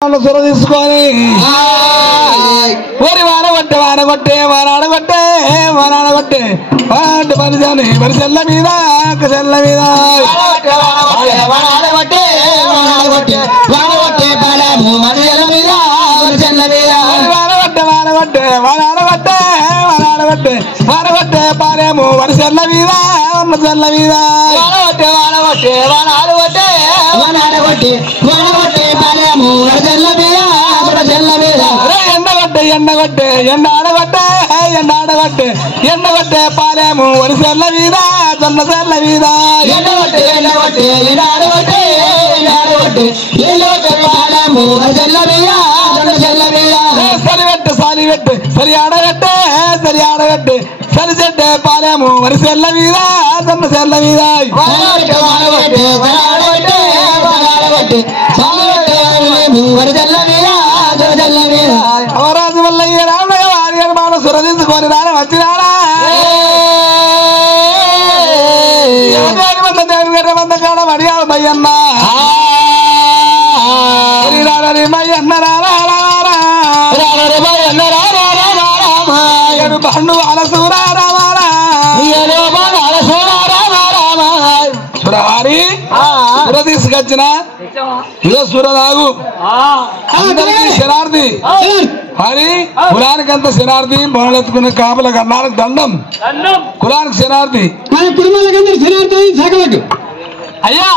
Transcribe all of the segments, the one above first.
సుర తీసుకొని ఓరి వానగొట్టే వానగొట్టే వానాడగొట్టే వానాడగొట్టే వాటి పరిజాని పరిసెల్ల మీద కసెల్ల మీద వానాడగొట్టే వానాడగొట్టే వానగొట్టే పాలము మరిసెల్ల మీద మరిసెల్ల మీద వానగొట్టే వానగొట్టే వానాడగొట్టే వానాడగొట్టే వానగొట్టే పాలేము వరిసెల్ల మీద మరిసెల్ల మీద వానగొట్టే వానగొట్టే వానాడగొట్టే వానాడగొట్టే వానగొట్టే పాలము మరిసెల్ల మీద మరిసెల్ల మీద ఎండగొట్టే ఎండగొట్టే ఎండాడగొట్టే ఎండాడగొట్టే ఎండగొట్టే పాలేము వరిసెల్ల మీద జొన్న సెల్ల మీద ఎండగొట్టే ఎండగొట్టే ఎండాడగొట్టే ఎండాడగొట్టే ఎండగొట్టే పాలము మరిసెల్ల మీద మరిసెల్ల మీద సరిపెట్టు సాలిపెట్టు సరి ఆడగట్టే సరి ఆడగట్టే సరి చెట్టే పాలేము వరిసెల్ల మీద జొన్న సెల్ల మీద వానగొట్టే వానగొట్టే వానాడగొట్టే వానాడగొట్టే వానగొట్టే మరిసెల్ల మీద మరిసెల్ల మీద అవరాజు వల్ల ఈ రావణ వారి అనుభవం సుర తీసుకొని రాని వచ్చినారా దేవుడి వంద కాడ మడియాలి మయ్యన్న మయ్యన్న రాడు పండు అలసూరా రామారా సురహారి సుర తీసుకొచ్చిన ఇదో సుర తాగు అందరికీ శనార్థి హరి కులానికి అంత శనార్థి మొదలెత్తుకునే కాపుల కన్నాలకు దండం కులానికి శనార్థి కుటుంబాలకందరూ శనార్థి సగలకు అయ్యా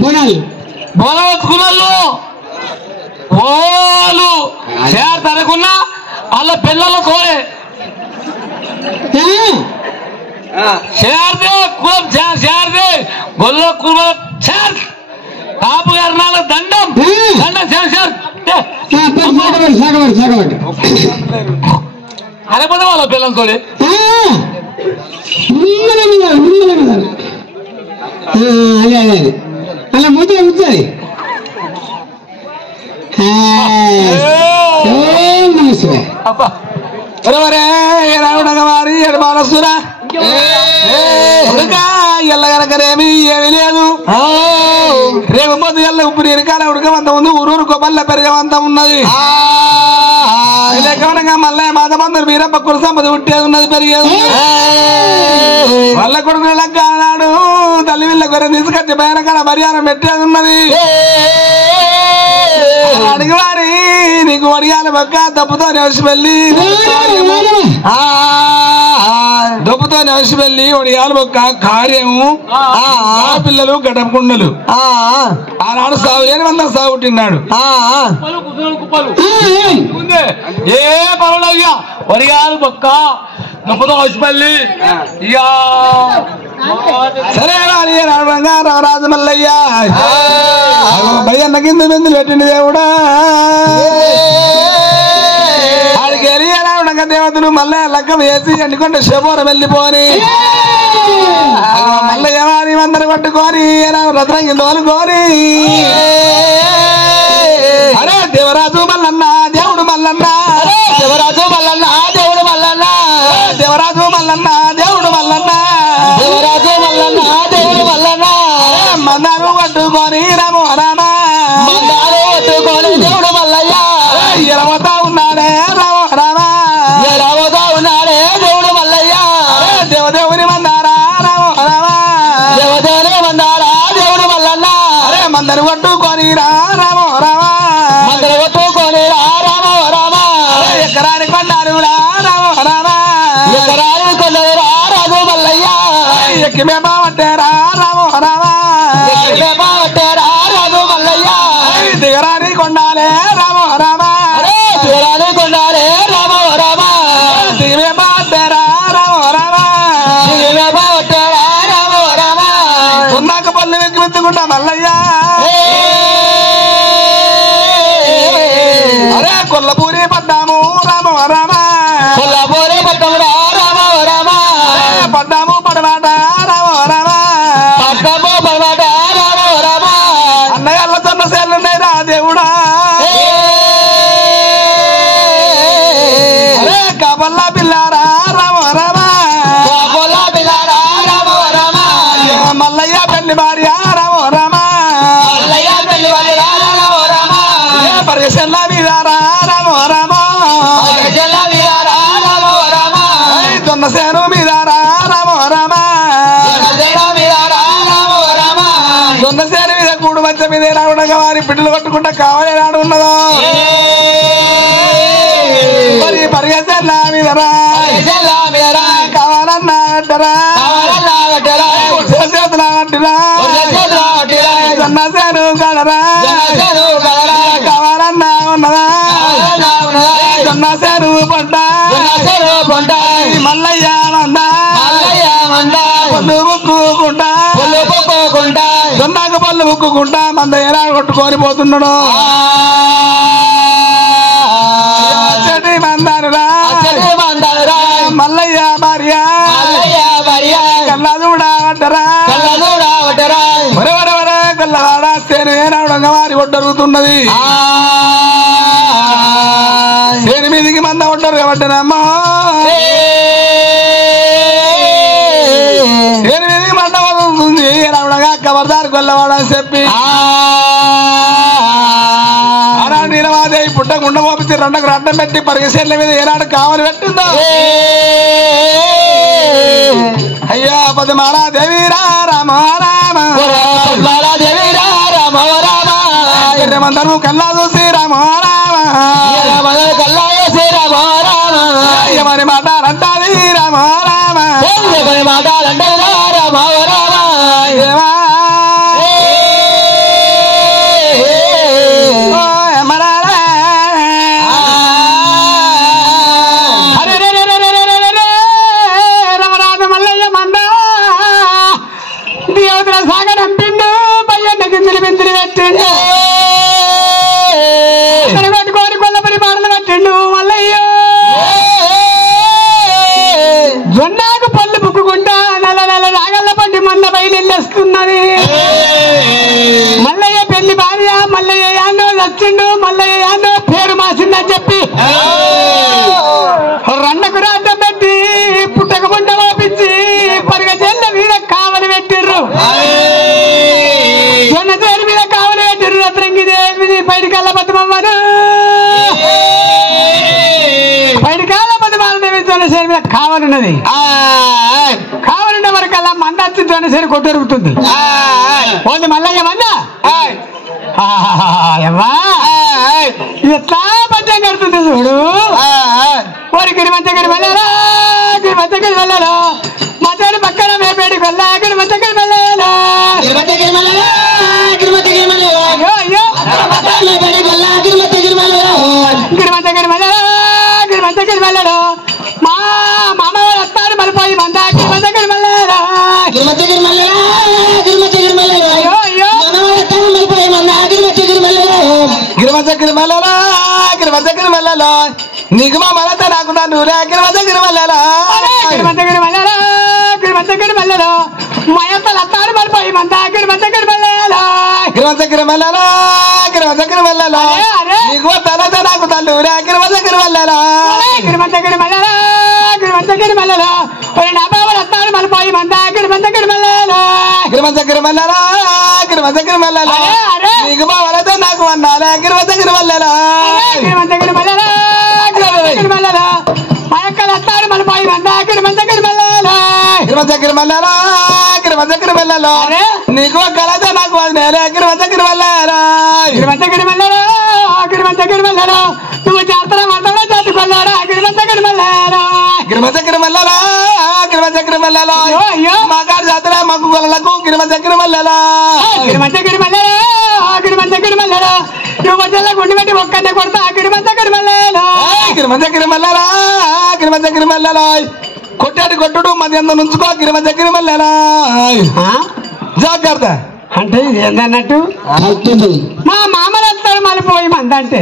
బోనాలు మొదలెత్తుకున్నలు ఓలు షేర్ తనకున్నా వాళ్ళ పిల్లల కోరే షేర్దే కులం షేర్దే గొల్ల కులం షేర్ కాపు గారి దండం దండం షేర్ అరేపోతే వాళ్ళ పిల్లలతో అలా మూత ఉంటుంది రావడగవారి ఎడమానసురా ఎల్లగనకనేమి ఏమీ లేదు రేపు పొద్దు ఎల్ల ఉప్పుడు ఇరకాల ఉడకమంత ఉంది ఊరూరు కొబ్బల్ల పెరగమంత ఉన్నది లేకనగా మళ్ళీ మాతమందరు మీరప్ప కురసమ్మది ఉట్టేది ఉన్నది పెరిగేది మళ్ళీ కొడుకు లెక్కనాడు తల్లి వీళ్ళ కొర తీసుకొచ్చి బయనకాల మర్యాద పెట్టేది ఉన్నది అడిగివారి నీకు వడియాల పక్క దప్పుతో నెవసి వెళ్ళి దప్పుతో నెవసి వెళ్ళి వడియాల పక్క కార్యము పిల్లలు గడపకుండలు ఆనాడు సాగు లేని వందరు సాగు పుట్టినాడు ఏ పనులయ్యా వడియాలు పక్క దప్పుతో వసిపల్లి ఇక సరే రారాజు మల్లయ్య భయ్యన్న కింద బిందులు పెట్టింది దేవుడా ఆడికి వెళ్ళి దేవతలు మళ్ళీ లగ్గం వేసి ఎండుకుంటే శబోరం వెళ్ళిపోని మల్లయ్య వారి అందరు పట్టుకొని రథరంగి తోలుకొని అరే దేవరాజు మల్లన్న దేవుడు మల్లన్న దేవరాజు మల్లన్న దేవుడు మల్లన్న దేవరాజు మల్లన్న దేవుడు మల్లన్న దేవరాజు మల్లన్న దేవుడు మల్లన్న మందారు పట్టుకొని రాము రామా మందారు పట్టుకొని దేవుడు మల్లయ్య ఎలవతా ఉన్నాడే రాము రామా ఎలవతా ఉన్నాడే దేవుడు మల్లయ్య దేవదేవుని మందారా రాము రామా దేవదేవుని మందారా దేవుడు మల్లన్న అరే మందరు పట్టుకొని రా రాము రామా మందరు పట్టుకొని రా రామ రామ ఎకరాని కొండారు రా రాము రామా ఎకరాని కొండలు రా రాజు మల్లయ్య ఎక్కి మేము పట్టారా రాము రామా బావట్టారా రాజు మల్లయ్య దిగరాని కొండాలే రాము రామా దిగరాని కొండాలే రామ రామ దిగమే పట్టారా రాము రామా దిగమే బావట్టారా రామ రామ ఉన్నాక పళ్ళు వెక్కి మెత్తుకుంటా మల్లయ్య అరే కొల్లపూరి పడ్డాము రామ రామ కొల్లాపూరి పట్టమురా రామ రామ పడ్డాము పడమాట రామ రామ పట్టము పడమాట రామ రామ అన్నయ్యల తొన్న సేలున్నాయి రా దేవుడా అరే కబల్లా పిల్లారా రామ రామ కొల్లా పిల్లారా రామ రామ మల్లయ్య పెళ్లి భార్య రామ రామ మల్లయ్య పెళ్లి వాడి రామ రామ పరిగెసెల్లా మీద రామ రామ జొన్న సేను మీద రామ రామ జొన్న సేను మీద కూడు మధ్య మీద రావడంగా వారి పిట్టలు కొట్టుకుంటా కావాలి నాడు ఉన్నదో మరి పరిగెసెల్లా మీద కావాలన్నా అంటారా చేతులా అంటారా జొన్న సేను కడరా కావాలన్నా ఉన్నదా జొన్న సేను పంట మల్లయ్య పళ్ళు ముక్కుకుంటా జొన్నకు పళ్ళు ముక్కుకుంటా మంద ఎలా కొట్టుకొని పోతున్నాడు చెడి మందారురా మల్లయ్య భార్య కళ్ళదూడా అంటారా వరవరవర కళ్ళవాడ సేను ఏనాడంగా వారి ఒడ్డరుగుతున్నది సేను మీదికి మంద ఉంటారు కాబట్టినమ్మా సేను మీదికి మంద వదులుతుంది రావడగా కబర్దారు కొల్లవాడని చెప్పి ఆనాడు నీలమాదేవి పుట్టకుండా పోపించి రెండకు రడ్డం పెట్టి పరిగెసేళ్ల మీద ఏనాడు కావలి పెట్టిందో అయ్యా పదమాలాదేవి రామ రామ మందరు కల్లా చూసి రామ రామ ఎవరి మాటాలంటాది రామ రామ జొన్నాకు పళ్ళు బుక్కుకుంటా నెల నెల రాగల్ల పండి మంద బయలుస్తున్నది మల్లయ్య పెళ్లి భార్య మల్లయ్య యాన్నో వచ్చిండు మల్లయ్య యాన్నో పేరు మాసిందని చెప్పి రెండకు రాడ్డం పెట్టి పుట్టక పుట్ట ఓపించి పరిగ చెల్ల మీద కావలి పెట్టిర్రు జొన్న చేరు మీద కావలి పెట్టిర్రు రత్రంగిదేవి బయట కళ్ళ బతుమమ్మను బయటకాల బతుమాలదేవి జొన్న చేరు మీద కావాలన్నది కావాలంటే వరకల్లా మంద వచ్చి జొన్న చేరు కొట్టరుగుతుంది పోతే మల్లయ్య మంద ఎట్లా పద్యం కడుతుంది చూడు ఊరికి మంచగడి వెళ్ళారా మంచగడి వెళ్ళారా మధ్యాహ్నం పక్కన మేపేడికి వెళ్ళా అక్కడి మంచగడి వెళ్ళాలా అయ్యో ఇక్కడ మంచగడి వెళ్ళారా ఇక్కడ మంచగడి వెళ్ళాడు మా మామ వాళ్ళు వస్తారు మరిపోయి మంద అక్కడి మంచగడి వెళ్ళారా అయ్యో అయ్యో గిరిమచగిరి మల్లలా గిరిమచగిరి మల్లలా నీకు మా మలత నాకు నూరే గిరిమచగిరి మల్లలా గిరిమచగిరి మల్లలా గిరిమచగిరి మల్లలా మాయత్తలు అత్తారు మరిపోయి మంద గిరిమచగిరి మల్లలా గిరిమచగిరి మల్లలా గిరిమచగిరి మల్లలా నీకు తలత నాకు తల్లూరే గిరిమచగిరి మల్లలా గిరిమచగిరి మల్లలా గిరిమచగిరి మల్లలా నా బావలు అత్తారు మరిపోయి మంద గిరిమచగిరి మల్లలా గిరిమచగిరి మల్లలా గిరిమచగిరి మల్లలా నీకు మా వలత నాకు అన్నారా గిరిమచగిరి మల్లలా గిరిమచగిరి మల్లలా గిరిమచగిరి మల్లలా మాయక్కలు అత్తారు మరిపోయి మంద గిరిమచగిరి మల్లలా గిరిమచగిరి మల్లలా గిరిమచగిరి మల్లలా నీకు కలత నాకు అన్నారా గిరిమచగిరి మల్లలా గిరిమచగిరి మల్లలా గిరిమచగిరి మల్లలా నువ్వు చేస్తారా మాత్రమే చదువుకున్నారా గిరిమచగిరి మల్లలా గిరిమచగిరి మల్లలా గిరిమచగిరి మల్లలా మా గారి జాతర మగ్గు గొల్లలకు గిరిమచగిరి మల్లలా గిరిమచగిరి మల్లలా గిరిమచగిరి మల్లలా నువ్వు మధ్యలో గుండి పెట్టి ఒక్కనే కొడతా గిరిమచగిరి మల్లలా గిరిమచగిరి మల్లలా గిరిమచగిరి మల్లలా కొట్టాడు కొట్టుడు మధ్య నుంచుకో గిరిమచగిరి మల్లలా జాగ్రత్త అంటే ఏందన్నట్టు మా మామలు వస్తారు మళ్ళీ పోయి మందంటే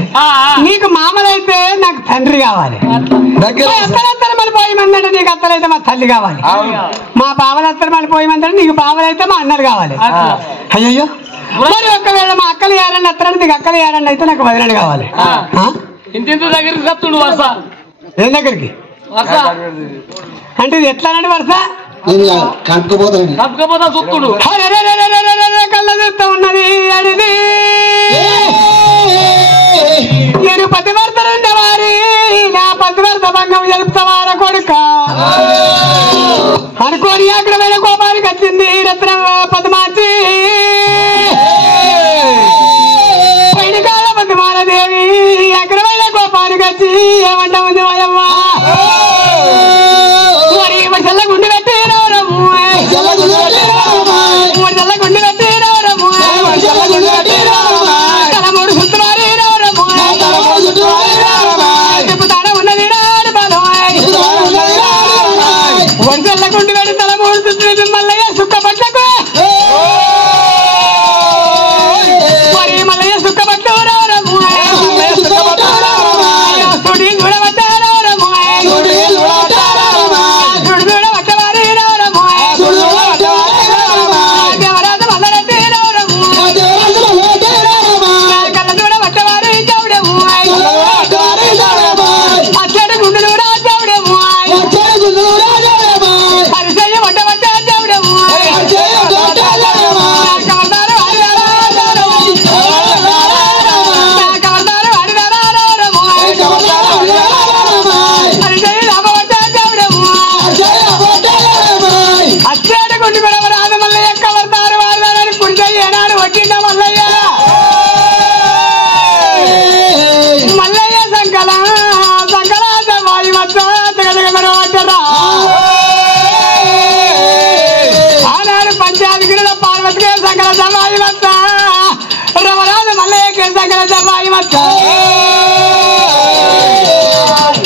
నీకు మామలైతే నాకు తండ్రి కావాలి అత్తలత్తలు మళ్ళీ పోయి మందంటే నీకు అత్తలైతే మా తల్లి కావాలి మా బావలు వస్తారు మళ్ళీ పోయి మందంటే నీకు బావలైతే మా అన్నలు కావాలి అయ్యో మరి ఒకవేళ మా అక్కలు ఏరన్నా అత్తలని నీకు అక్కలు ఏరన్నా అయితే నాకు వదిలేడు కావాలి ఇంత దగ్గరికి వస్తుడు వరుస ఏం దగ్గరికి అంటే ఇది ఎట్లా అన్నాడు వరుస కట్టుకపోతా సుత్తుడు కళ్ళ చూస్తా ఉన్నది అడిది వ్రతభంగం జరుపుతావార కొడుక అనుకోని అక్కడ వేళ కోపానికి వచ్చింది రత్నం పద్మాచి పైనకాల పద్మాలదేవి అక్కడ వేళ కోపానికి వచ్చి ఏమంటా ఉంది మాయమ్మ మరి చల్ల గుండు పెట్టి రావరము చల్ల గుండు పెట్టి రావరము తలమూడు సుత్తమారి రావరము చెప్పుతాన ఉన్నది రాడు బలం వరిసల్ల గుండు పెట్టి తలమూడు సుత్తు మల్లయ్య సుక్క పట్లకు మరి మల్లయ్య సుక్క పట్టు రావరము స్టూడియో చూడవద్దా రావరము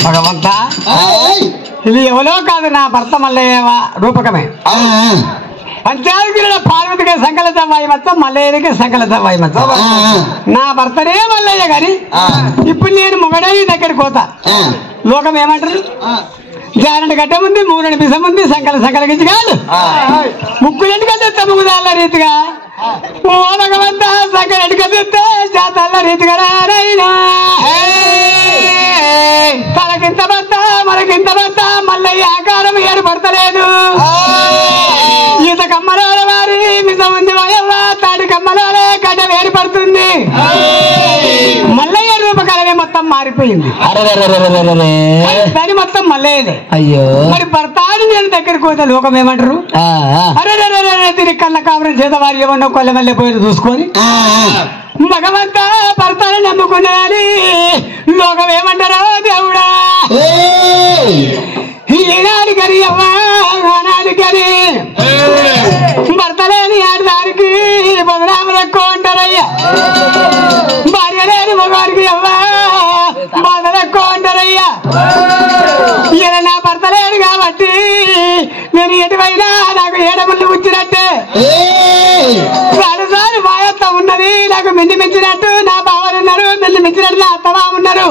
భగవంతా ఇది ఎవరో కాదు నా భర్త మల్లయ్య రూపకమే పంచాయతీల పార్వతికి సంకలత వాయుమత్వం మల్లయ్యకి సంకలత వాయుమత్వం నా భర్తనే మల్లయ్య గాని ఇప్పుడు నేను మొగడని దగ్గరికి పోతా లోకం ఏమంటారు జారండి గడ్డ ఉంది మూరని బిసం ఉంది సంకలకించి కాదు ముగ్గురెంటి కదిస్తే ముగ్గుదాళ్ళ రీతిగా ఓ భగవంతా సంకరెంటి కదిస్తే జాతల్ల రీతిగా రారైనా తనకింత భర్త మనకింత భర్త మల్లయ్య ఆకారం ఏర్పడతలేదు ఈత కమ్మలోల వారి మిసం ఉంది వయవ్వ తాడి కమ్మలోలే గడ్డ ఏర్పడుతుంది మల్లయ్య రూపకలమే మొత్తం మారిపోయింది దాని మొత్తం మల్లయ్యదే అయ్యో మరి భర్తాని నేను దగ్గరికి పోతే లోకం ఏమంటారు అరే తిరిగి కళ్ళ కాపురం చేత వారు ఏమన్నా కొల్ల మల్లె పోయి చూసుకొని భగవంతా భర్తని నమ్ముకున్నదని లోకం ఏమంటారో దేవుడా ఈనాడు కని అవ్వా ఆనాడు కని భర్త లేని ఆడదానికి బదనాములు ఎక్కువ అంటారయ్యా భార్య లేని మగవారికి అవ్వా బాధలు ఎక్కువ అంటారయ్యా ఇలా నా భర్త లేడు కాబట్టి నేను ఎటువైనా నాకు ఏడముళ్ళు వచ్చినట్టే సారి మాయత్త ఉన్నది నాకు మిండి మించినట్టు నా బావలు ఉన్నారు మిల్లి మించినట్టు నా అత్తమామ ఉన్నారు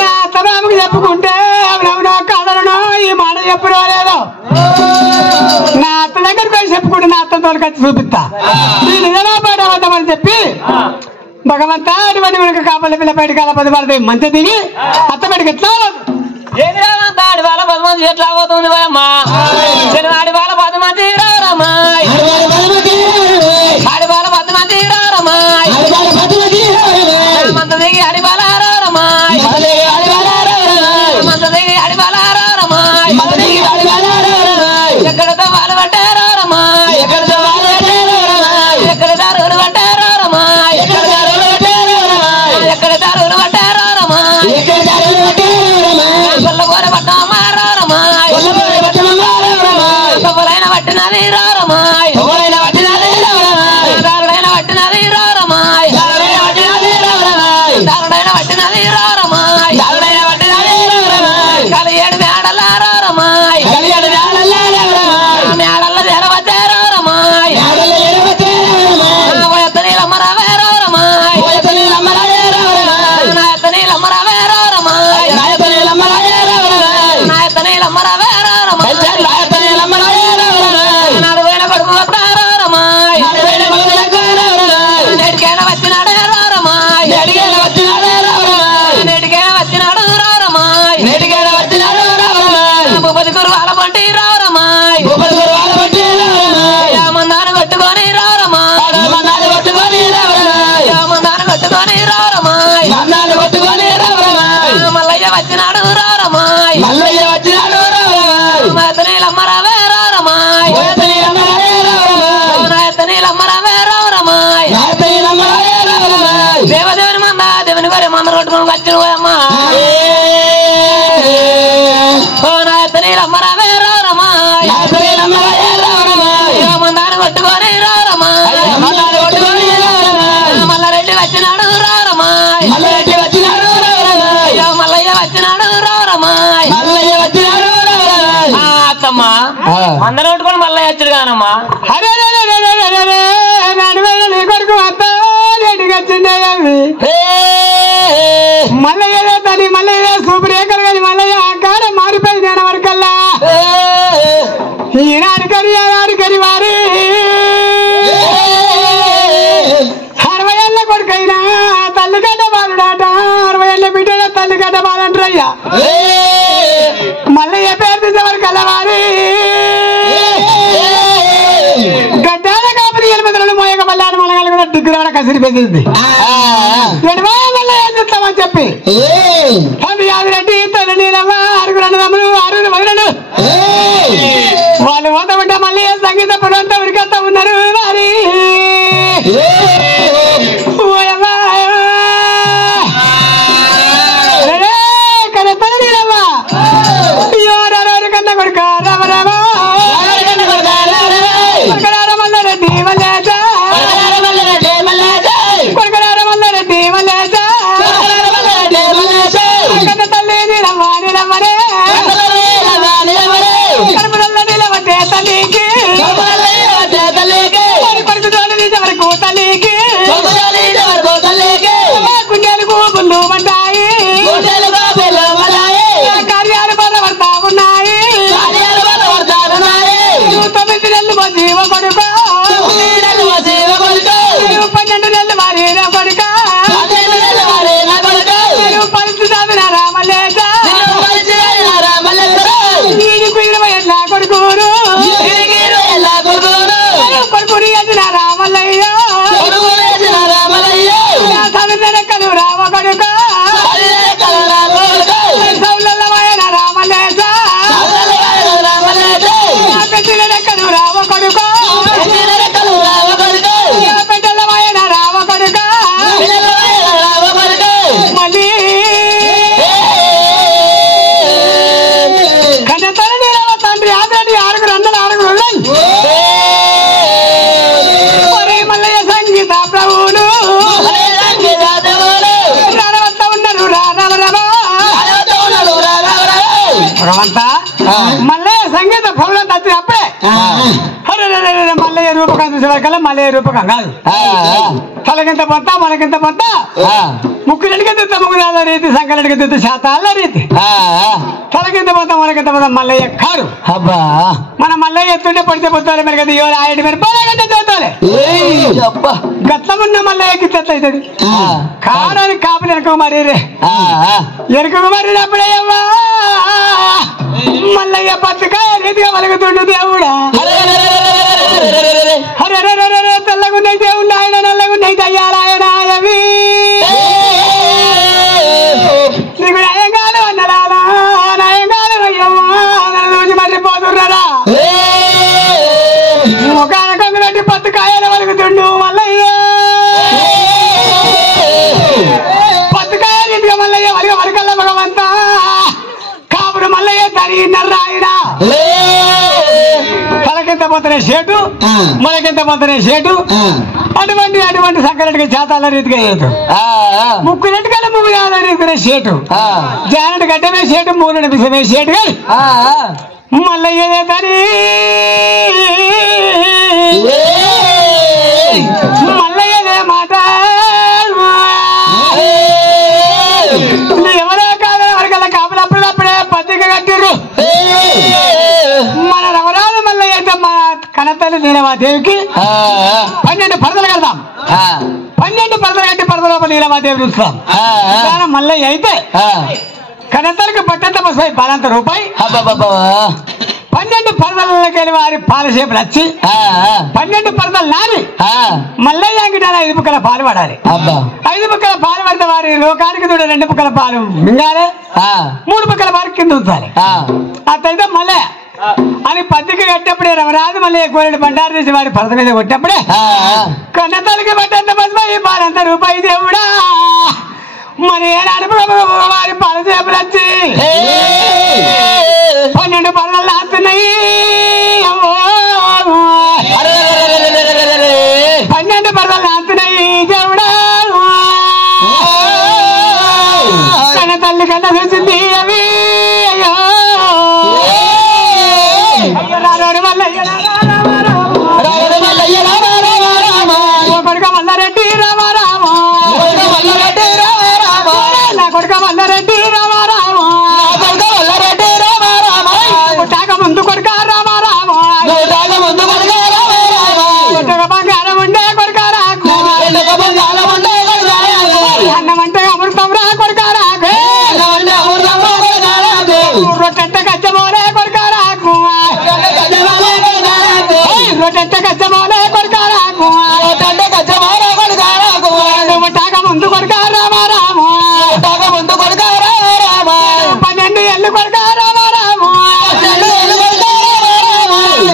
నా అత్తమామకు చెప్పుకుంటే అవునవునో కాదనో ఈ మాట చెప్పుడో లేదో నా అత్త దగ్గరికి వెళ్ళి చెప్పుకుంటే నా అత్త తోలుకొచ్చి చూపిస్తా నేను నిజమా పాడవద్దామని చెప్పి భగవంతా అటువంటి మనకు కాపల పిల్ల బయట కాల 10 పడతాయి మంచి దిగి అత్త బయటకి ఎట్లా ఏది రావంతా ఆడి వాళ్ళ 10 మంది ఎట్లా అవుతుంది అమ్మా ఆడి వాళ్ళ 10 మంది రారమ్మాయి ఆడి వాళ్ళ 10 మంది రారమ్మాయి మంత దిగి ఆడి వాళ్ళ రారమ్మాయి మంత దిగి ఆడి వాళ్ళ రారమ్మాయి ఎక్కడతో వాళ్ళు పట్టారమ్మాయి ఎక్కడ దారులు పట్టారమ్మాయి ఎక్కడ దారులు పట్టారమ్మాయి కొల్లగోర పట్టం మారమ్మాయి కొవ్వలైన పట్టినది రారమ్మాయి దారుడైన పట్టినది రారమ్మాయి దారుడైన పట్టినది రారమ్మాయి కలి 7 మేడల రారమ్మాయి మేడల్లో జరవచ్చారమ్మాయి వయత నీలమ్మరావే రారమ్మాయి నాయత నీలమ్మరావే రారమ్మాయి నాయత నీలమ్మరావే రారమ్మాయి నడువైన కొడుకు వస్తారమ్మాయి నేటికైనా వచ్చినాడే రారమ్మాయి నేటికైనా వచ్చినాడు రారమ్మాయి భూపతి గురువాల పంటి రారమ్మాయి మందాన్ని కొట్టుకొని రారమ్మాయి మందాన్ని కొట్టుకొని రారమ్మాయి మల్లయ్య వచ్చినాడు కొట్టుకొని వచ్చినమ్మా ఓ నా ఎత్తని రమ్మరావే రారమ్మా మందాన్ని కొట్టుకొని రారమ్మా మల్లారెడ్డి వచ్చినాడు రారమ్మా మల్లయ్య వచ్చినాడు రారమ్మా అత్తమ్మా అందరూ కొట్టుకొని మల్లయ్య వచ్చాడు కానమ్మా అరే నీ కొడుకు అత్త రెడ్డికి వచ్చింది మల్లయ్య తని మల్లయ్య సూపర్ ఏకర్ కానీ మల్లయ్య ఆకార మారిపోయింది నేను వరకల్లా ఈనాడికని వారి 60 ఏళ్ళ కొడుకైనా తల్లిగడ్డ బాలుడాట 60 ఏళ్ళ బిడ్డ తల్లిగడ్డ బాలంటారయ్యా మల్లయ్య పేరు తీసే వరకల్లా వారి గడ్డాల కాపురి 8 రోజులు మోయక మల్లాడు మనగాలు కూడా డిగ్రీ కసిరిపోయింది మళ్ళీ ఏం చూస్తామని చెప్పి యాదిరెడ్డి తొలి నీలమ్మ 6 అన్నదమ్ములు 6 మగలు వాళ్ళు పోతా ఉంటే మళ్ళీ సంగీత పురంతా ఉరికొస్తా ఉన్నారు మరి తొలి నీలమ్మ కన్న కొడుక రామ రామ మల్లారెడ్డి మల్లేజ కొడుకరార మల్లారెడ్డి మల్లేజ కన్న తల్లి నీలమ్మ నీలమ్మనే కడుపుల నీలవతే తల్లికి కొడుకు తోడు తీసే వరకు తల్లికి గుండెలకు బుల్లు పడ్డాయి కార్యాలు బలపడతా ఉన్నాయి 9 నెలలు మా జీవ కొడుకు 12 నెలలు వారి కొడుక పరిస్థితి రామలేక నీకు 20 ఏళ్ళ కొడుకురు కొడుకుని వచ్చిన రామల్లయ్య సవితరెక్కలు రామ కొడుక సౌలమైన రామలేక పెట్టిన రెక్కలు రామ కొడుక పెట్టలమైన రామ కొడుక మళ్ళీ కన్నతల నీలవ తండ్రి ఆదిరెడ్డి 6 అన్నలు 6 ఉన్నాయి మల్లయ్య సంగీత ప్రభువులు రానవంతా ఉన్నారు రానవరమంతా మల్లయ్య సంగీత ప్రభువులు వచ్చినప్పుడే మల్లయ్య రూపకం చూసేవారికల్లా మల్లయ్య రూపకం కాదు తలకింత పొంత మనకింత పొంత ముక్కులడికి తిత్త ముగ్గురాల రీతి సంకలడికి తిత్త శాతాల రీతి తలకింత పొంత మనకింత పొంత మల్లయ్య కారు మన మల్లయ్య ఎత్తుంటే పడితే పొత్తాలి మరి కదా ఎవరు ఆయన మీరు పోలేకంటే చదువుతాలి గట్లమున్న మల్లయ్యకి చెత్త అవుతుంది కారాని కాపులు ఎనక మరి ఎనక మరినప్పుడేమ్మా మల్లయ్య పచ్చకాయ రీతిగా వలుగుతుండు దేవుడా తెల్లగున్నాయి దేవుళ్ళు ఆయన నల్లగున్నాయి దయ్యాలాయన ఆయవి నీకు నయం కాదు అన్నలాలా నయం కాదు అయ్యమ్మా నన్ను చూసి మర్రిపోతున్నారా ముఖాన కొంగు పెట్టి పచ్చకాయలు వలుగుతుండు మల్లయ్య పచ్చకాయ రీతిగా మల్లయ్య వరకల్ల భగవంతా కాపుడు మల్లయ్య తరిగినర్రా ఆయన తలకింత పోతనే షేటు మనకింత పోతనే షేటు అటువంటి సంకరెడ్డికి చేతాల రీతిగా చేయదు ముక్కు నెట్టుకల్లా ముగ్గు చేయాల రీతిగా షేటు జానటి గడ్డమే షేటు మూడు బిసమే షేటు కానీ మల్లయ్యదే తని మల్లయ్యదే మాట ఎవరో కాదు ఎవరికల్లా కాపులప్పుడప్పుడే పత్రిక కట్టిర్రు మన రవరాలు మల్లయ్య మన కనతల్లి నీలమాదేవికి 12 పరదలు కడతాం 12 పరదలు కట్టి పరద లోపల నీలమాదేవి చూస్తాం మల్లయ్య అయితే కనతలకి పట్టంత బస్సు పాలంత రూపాయి 12 పరదలకి వారి పాలసేపులు వచ్చి 12 పరదలు నాని మల్లయ్య అంకిటాల 5 బుక్కల పాలు పడాలి 5 బుక్కల పాలు పడితే వారి లోకానికి 2 బుక్కల పాలు మింగాలి 3 బుక్కల పాలు కింద ఉంచాలి అట్లయితే మల్లయ్య అని పత్రిక కట్టేప్పుడే రవరాజు మళ్ళీ కోరేడు బండారు చేసి వారి పరద మీద కొట్టేప్పుడే కన్నతలకి పట్టంత బస్సు పాలంత రూపాయి దేవుడా మరి ఏనాడు వారి పరసేపులు వచ్చి 12 పనులు లాస్తున్నాయి 12 పనులు లాస్తున్నాయి దేవుడా కన్న తల్లి కన్న చూసింది అవి అయ్యో రారోడు మల్లయ్య కొడుక మల్లారెడ్డి రామ రామ నా కొడుక మల్లారెడ్డి రామ రామ పుట్టాక ముందు కొడుక రామ రామ పుట్టక బంగారం ఉండే కొడుక రాకు అన్నమంటే అమృతం రా కొడుక రాకు రొట్టె కచ్చమోలే కొడుక రాకు రొట్టె కచ్చమోలే కొడుక రాకు పుట్టాక ముందు కొడుక రామ రామ 12 ఏళ్ళు కొడుక రామ రామ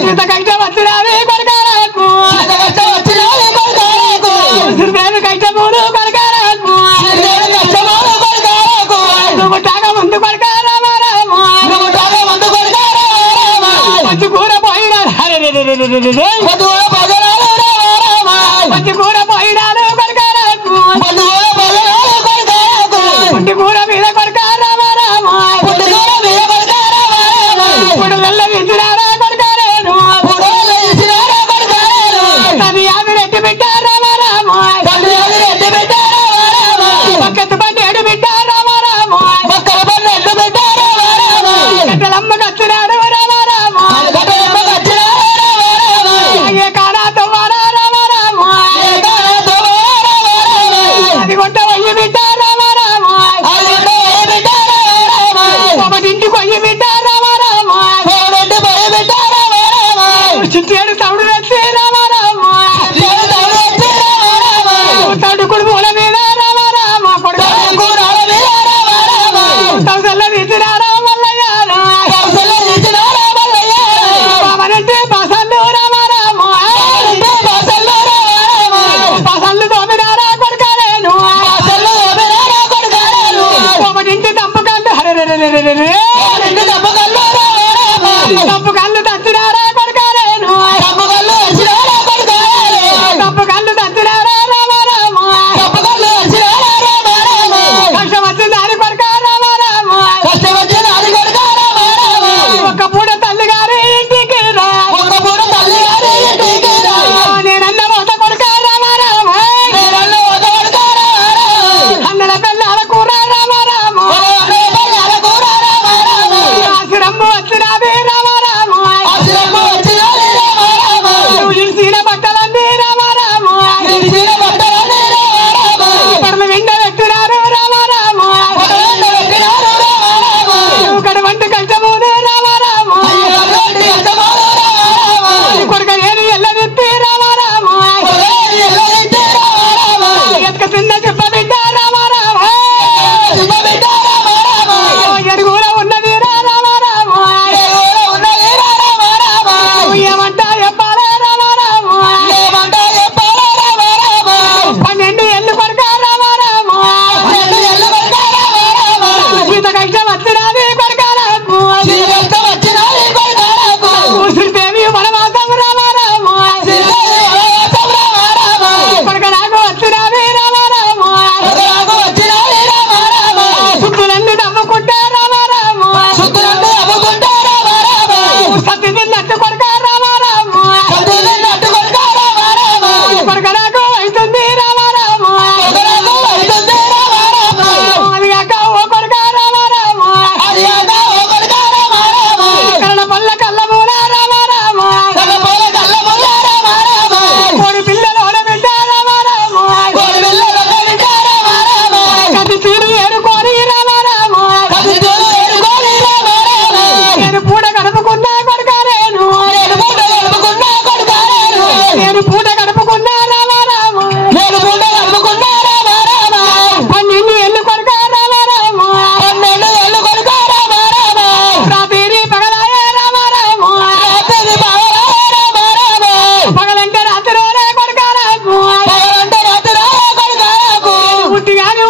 ఇంత కష్ట వచ్చినవి కొడుక రాకు శ్రీదేవి కష్టములు కొడుక రాకు పుట్టాక ముందు కొడుక రామ రామ మంచి కూర పోయినారు మంచి కూర పోయినారు కొడుక రాకు పుట్టి కూర మీద కొడుక రామ రామ ఇప్పుడు విసిరారా కొడుక నేను తను యాభై రెడ్డి బిడ్డ రామ రామ పక్కత్తు పట్టి ఎడు బిడ్డ రామ రామ ఎట్టలమ్మ కచ్చినాడు రామ రామ ఏ కారాతో వారా రామ రామ అది కొంట వయ్యి బిడ్డ రామ రామ ఒకటింటి కొయ్యి బిడ్డ రామ రామ చిట్టేడు తవుడు వచ్చి రామ రామ తడుకుడు మూల మీద రామ రామ కొడుకు తవసల్ల తీసినారా మల్లయ్యారు బామనంటే బసల్లు రామ రామ బసల్లు తోమినారా కొడుకాలేను ఒకటింటి తంపు కళ్ళు తంపు కళ్ళు తచ్చినారా కొడుకాలేను తంపు కళ్ళు తచ్చినారా రామ రామ కష్టం వచ్చింది అని కొడుక రామ రామ ఒక్క పూట తల్లి గారి ఇంటికి రా నేనన్న మోత కొడుక రామ రామ అన్నల పిల్లల కూర రామ రామ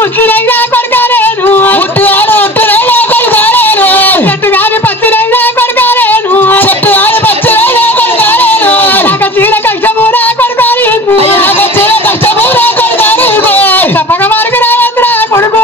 ఉచ్చినైనా కొడకాలేను చెట్టు గాని పచ్చినైనా కొడకాలేను నాకు తీర కష్టమూరా కొడకాలేను తప్పక మార్గ రావద్రా కొడుకు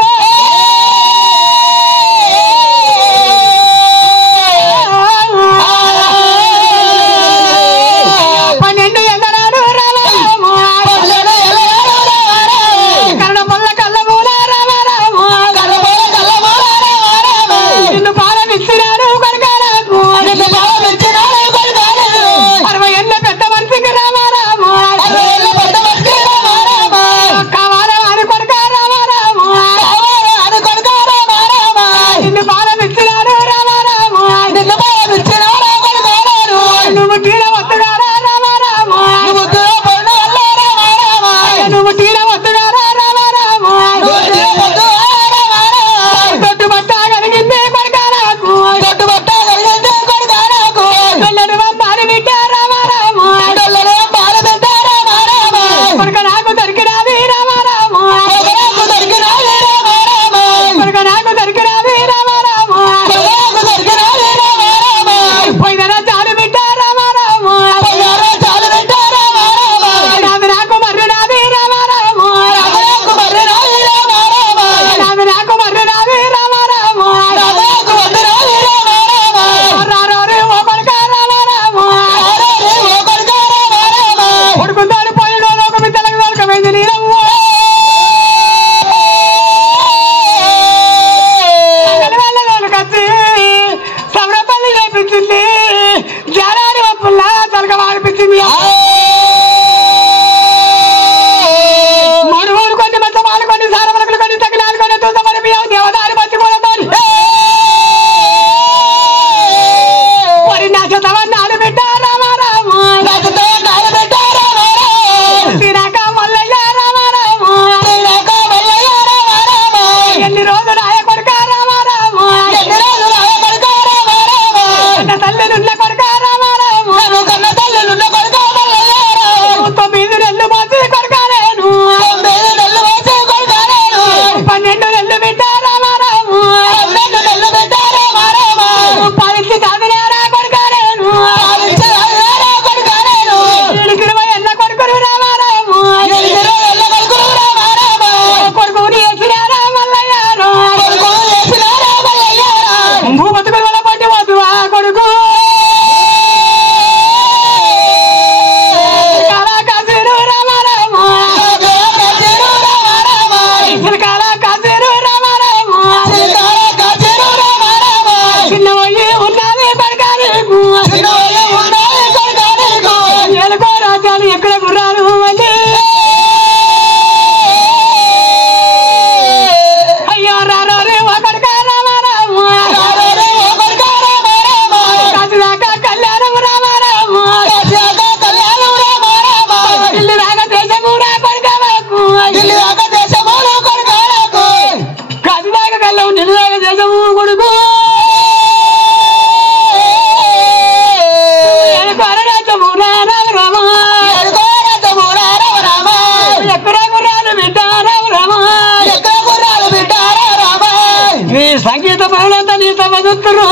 సంగీత పనులంతా నీ సమదుతురు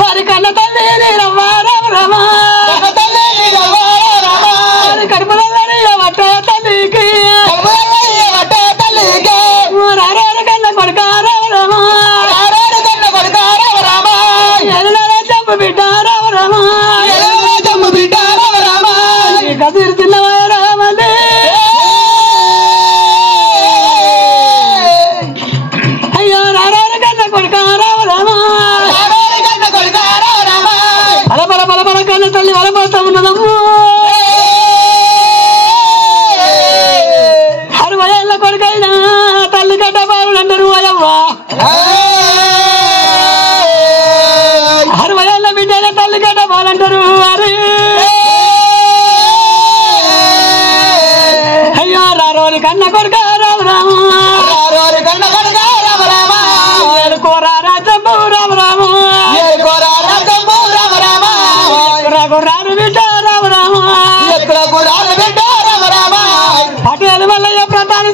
వారి కన్న తల్లి రమ రమ కడుపుల వట్ట తల్లికి కన్న కొడుక రమ జమ్ము బిడ్డ రమ కదిరి తిన్నవా రామలే తల్లి వలపోతా ఉన్నదమ్ము 60 ఏళ్ళ కొడుకైనా తల్లి గడ్డ బాలు అందరూ అయ్యవ్వా 60 ఏళ్ళ బిడ్డైన తల్లి గడ్డ బాలంటారు అరే అయ్యో రారోని కన్న కొడుక రామ రామ కోరా రాజంబు రామ రామ రాను బిడ్డ రామ రామ ఎక్కడ గురాలు బిడ్డ రామ రామ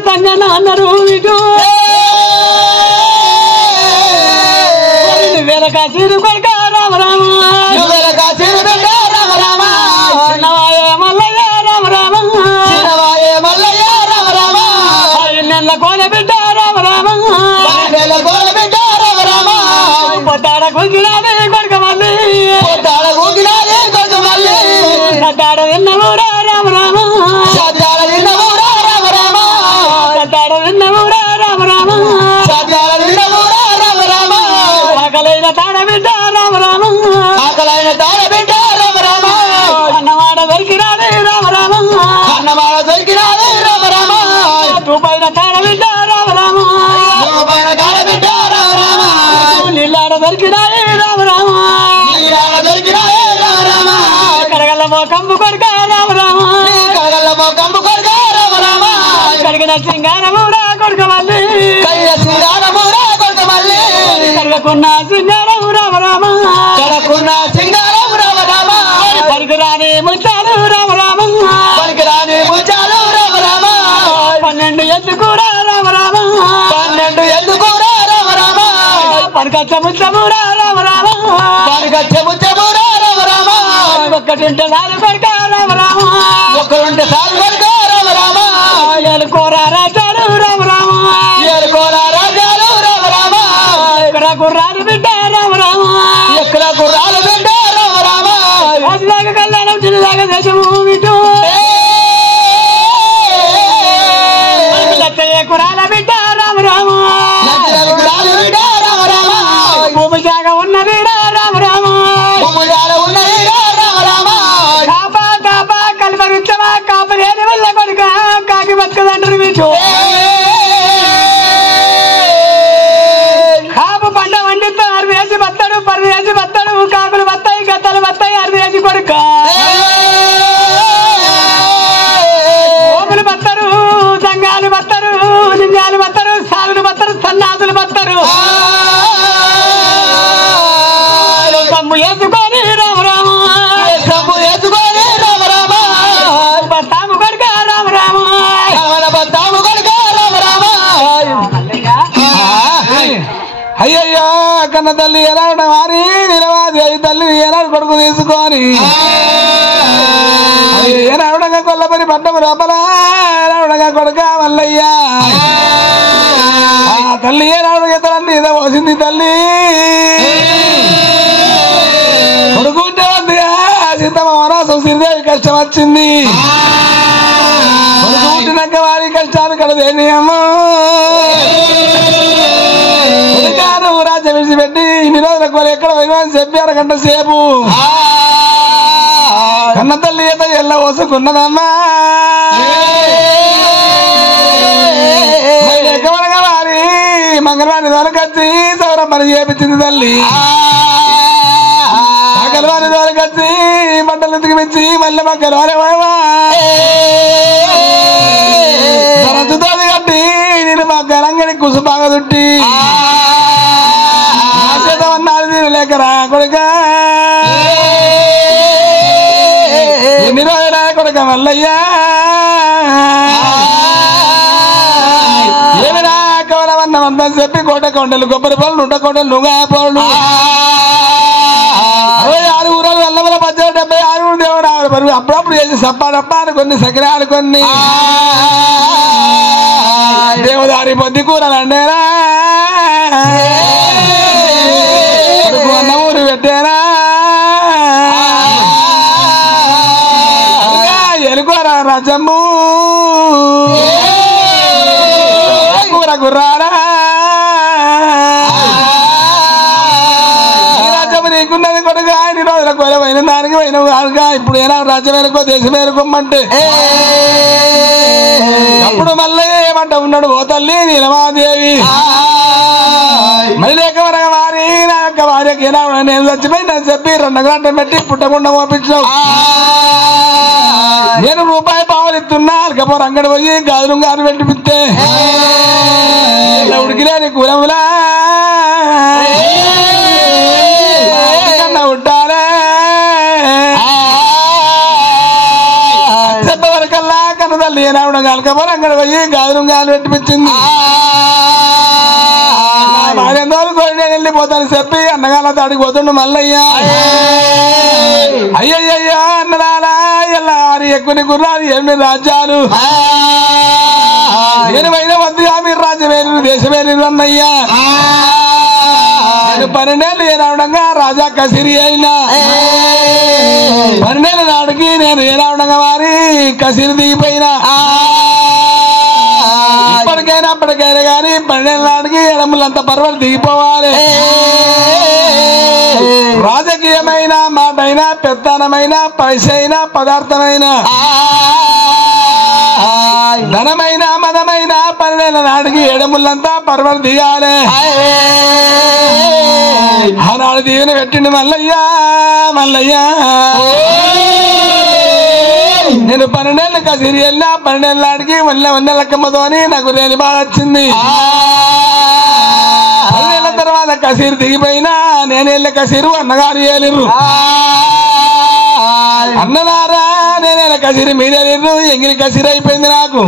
తంగన అన్నారు ఇటు వేల కాశీరు కొడుక రామ రామ వేల కాశీరు బిడ్డ రామ రామ చిన్నవాయే మల్లయ్య రామ రామ చిన్నవాయే మల్లయ్య రామ రామ నెల్ల కోన బిడ్డ రామ రామ నెల గోల బిడ్డ రామ రామ పొద్దాడ కుగిరాదే కొడుక మల్లి పొద్దాడ కూకినాదే కొడుక మల్లి సద్దాడ విన్నవురా రామ రామ సద్దాడ విన్నవురా రామ రామ సద్దాడ విన్నవురా రామ రామ సద్దాడ విన్నవురా రామ రామ ఆకలైన తాడ బిడ్డ రామ రామ ఆకలైన తాడ బిడ్డ రామ రామ అన్నవాడ దొరికిరాదే రామ రామ అన్నమాల దొరికినాదే రామ రామ తూపైన తాడ బిడ్డ రామ రామ పైన కాడ బిడ్డ రామ రామ నీళ్ళాడ దొరికిరాదే రామ రామ నీరాడ దొరికినాదే రామ రామ కడగల్లమో కంపు కొడుక రామ రామ కడగల్లమో కంపు కొడుక రామ రామ కడిగిన సింగారమురా కొడుక మల్లి కయ్య సింగారమురా కొడుక మల్లి కడగకున్న సింగారం రామ రామ కడకున్న సింగారం రామ రామ పనికిరాని ముచ్చాలు రామ రామ పనికిరాని ముచ్చాలు రామ రామ 12 ఎందుకురా రామ రామ 12 ఎందుకురా రామ రామ పనికచ్చ ముచ్చమురా రామ రామ పనికచ్చే ముచ్చమురా రామ రామ ఒక్కటింటే నాలుగు కొడుక రామ రామ ఒక్కరుంటే సాగు కొడుక రామ రామ ఏలుకోర రాజాలు రామ రామ ఏరుకోల రాజాలు రామ రామ ఎక్కడ గుర్రాలు బిడ్డ రామ రామ ఎక్కడ గుర్రాలు బిడ్డ రామ రామ అదిలాగా కళ్యాణం చిన్నదాగా దేశము ఇటు లచ్చయ్య కురాల బిడ్డ రామ రామ గుర్రాలు బిడ్డ రామ రామ భూమి జాగ ఉన్నది రామ రామ భూములాల ఉన్నది రామ రామ కాపా కాపా కలిపరుచ్చమా కాపలేని వల్ల కొడుక కాకి బతుకదంటారు మీకు కాపు పండ వండితో అరవేసి బత్తడు పరవేసి బత్తడు కాకులు బత్తాయి గత్తలు బత్తాయి అరవేసి కొడుక ఓములు బత్తరు సంఘాలు బత్తరు నింజాలు బత్తరు సాగులు బత్తరు సన్నాసులు బత్తరు కమ్ము వేసుకొని రామ రామ సబ్బు వేసుకొని రామ రామ బత్తాము కొడుక రామ రామ రావణ బద్దాము కొడుక రామ రామ అయ్యయ్యో కన్న తల్లి ఎలాంటి వారి నిలవాది అయ్యి తల్లిని ఏనాడు కొడుకు తీసుకొని ఏనాడుగా కొల్లపని పట్టము లోపల ఏనాడుగా కొడుక మల్లయ్యా తల్లి ఏనాడు ఎత్తలన్నీ ఏదో పోసింది తల్లి కొడుకుంటే వద్దుగా సీతమ్మ వనవాసం శ్రీదేవి కష్టం వచ్చింది కొడుకు పుట్టినాక వారి కష్టాలు కలదేని అమ్మో రాజ్యం విడిచిపెట్టి ఇన్ని రోజులకు మరి ఎక్కడ పోయినా చెప్పి అరగంట సేపు కన్న తల్లి ఈత ఎల్ల పోసుకున్నదమ్మా ఎక్కవనగా వారి మంగళవారి దొరకచ్చి సౌరం పని చేపించింది తల్లి మంగళవారి దొరకచ్చి బట్టలు ఎతికిపించి మళ్ళీ మంగళవారి సరస్సుతోది కట్టి నేను మా గలంగని కుసు బాగా చుట్టి చేతమన్నాడు నేను లేకరా కొడుక ఎన్ని రోజులా కొడుక మల్లయ్యా ఏమిరా కవలవన్నమంతా చెప్పి కోట కొండలు కొబ్బరి పళ్ళు ఉండ కొండలు నువ్వుగా పళ్ళు 66 ఊరలు అల్లవల 76 దేవుడు ఆవిడ పరుగు అప్పుడప్పుడు చేసి సప్పాడప్పాను కొన్ని సకిరాలు కొన్ని దేవదారి పొద్దు కూరలు అండేరా అన్న ఊరు పెట్టేరా ఎలుకోరా రాజమ్ము కూర గుర్రారా రాజ్యము నీకున్నది కొడుకు ఆయన రోజుల కొల పోయిన దానికి పోయినవు కాదుగా ఇప్పుడు ఏనా రాజ్యం వేరుకో దేశం వేరుకోమంటే అప్పుడు మళ్ళీ ఏమంట ఉన్నాడు ఓ తల్లి నీలమాదేవి మళ్ళీ లేకవరగా వారి నా యొక్క భార్యకి నేను చచ్చిపోయి నేను చెప్పి 2 గంటలు పెట్టి పుట్టకుండా పంపించావు నేను రూపాయి పావులు ఇస్తున్నా అలకపోరు అంగడి పోయి గాజులు గారు పెట్టిపిస్తే ఉడికిలేని కూరములా కన్నా ఉంటాలే చెప్పవరకల్లా కన్న తల్లి ఏనావిడ కలకపోతే అక్కడ పోయి గాలు పెట్టిపించింది. భార్యందరూ కోరినే వెళ్ళిపోతాను చెప్పి అన్నగాల తాడికి పోతుండు మల్లయ్య. అయ్యయ్యా అన్నదాలా ఎలా ఎక్కువ గుర్రాలు 8 రాజ్యాలు 80 మందిగా మీరు రాజ్యమేరు దేశమేరు అన్నయ్యా. 12 ఏళ్ళు ఏనావడంగా రాజా కసిరి అయినా 12 ఏళ్ళ నాటికి నేను ఏనావడంగా వారి కసిరి దిగిపోయినా. అప్పటికైనా గాని 12 ఏళ్ళ నాటికి ఎడములంత పర్వాలు దిగిపోవాలి. రాజకీయమైన మాటైన పెత్తనమైన పైసైన పదార్థమైన ధనమైన మదమైన 12 ఏళ్ళ నాటికి ఎడములంతా పర్వాలు దిగాలి. ఆనాడు దీవెన పెట్టిండి మల్లయ్యా మల్లయ్యా. నేను 12 ఏళ్ళు కసిరి వెళ్ళినా 12 ఏళ్ళ నాటికి వన్నె లెక్కమ్మతోని నాకు రేణి బాగా వచ్చింది. 12 ఏళ్ళ తర్వాత కసిరి దిగిపోయినా నేను వెళ్ళే కసిరు అన్నగారు ఏలిర్రు. అన్నదారా నేనే కసిరి మీరేలిర్రు ఎంగిలి కసిరి అయిపోయింది నాకు.